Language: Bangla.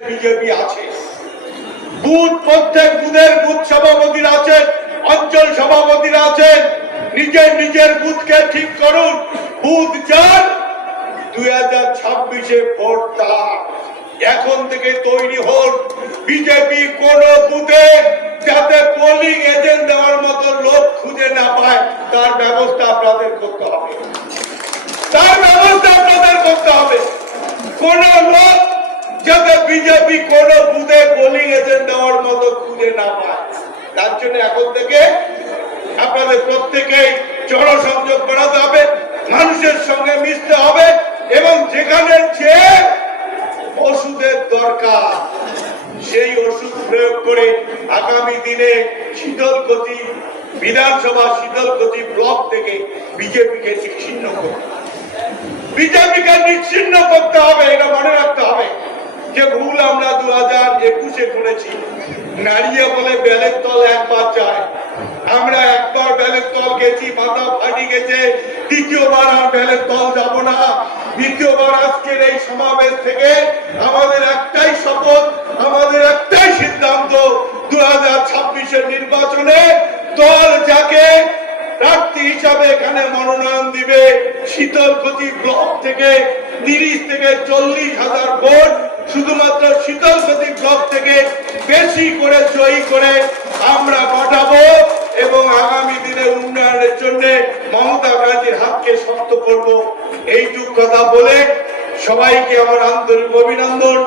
বিজেপি আছে। বুথ প্রত্যেক বুথের বুথ সভাপতিরা আছেন, অঞ্চল সভাপতিরা আছেন। নিজের নিজের বুথকে ঠিক করুন। বুথ যান, দুই হাজার ছাব্বিশে ভোট তার এখন থেকে তৈরি হন বিজেপি কোন বুথে যাতে পোলিং এজেন্ট দেওয়ার মতো লোক খুঁজে না পায়। তার ব্যবস্থা আপনাদের করতে হবে। তার ব্যবস্থা আপনাদের করতে হবে। কোন লোক যাতে বিজেপি কোন বুথে পোলিং এজেন্ট দেওয়ার মতো খুঁজে না পায় তার জন্য এখন থেকে আপনাদের প্রত্যেকেই জনসংযোগ করাতে হবে, মানুষের সঙ্গে মিশতে হবে এবং যেখানে যে ওষুধের দরকার, সেই ওষুধ প্রয়োগ করে আগামী দিনে শীতলকতি বিধানসভা শীতলকতি ব্লক থেকে বিজেপিকে নিচ্ছিন্ন করতে। বিজেপিকে নিচ্ছিন্ন করতে হবে, এটা মনে রাখতে হবে যে ভুল আমরা দু হাজার একুশে করেছি নারিয়ে বলে বেলের তল একবার চায়। আমরা একবার বেলের তল গেছি মাথা ফাটি গেছে, দ্বিতীয়বার আর বেলের তল যাব না। দ্বিতীয়বার আজকের এই সমাবেশ থেকে আমাদের একটাই শপথ, আমাদের একটাই সিদ্ধান্ত দু হাজার ছাব্বিশের নির্বাচনে দল যাকে প্রার্থী হিসাবে এখানে মনোনয়ন দিবে শীতলকুচি ব্লক থেকে তিরিশ থেকে চল্লিশ হাজার ভোট শুধুমাত্র শীতল শীতলকুচি ব্লক থেকে বেশি করে জয়ী করে আমরা পাঠাবো এবং আগামী দিনে উন্নয়নের জন্য মমতা ব্যানার্জির হাতকে শক্ত করব। এইটুক কথা বলে সবাইকে আমার আন্তরিক অভিনন্দন।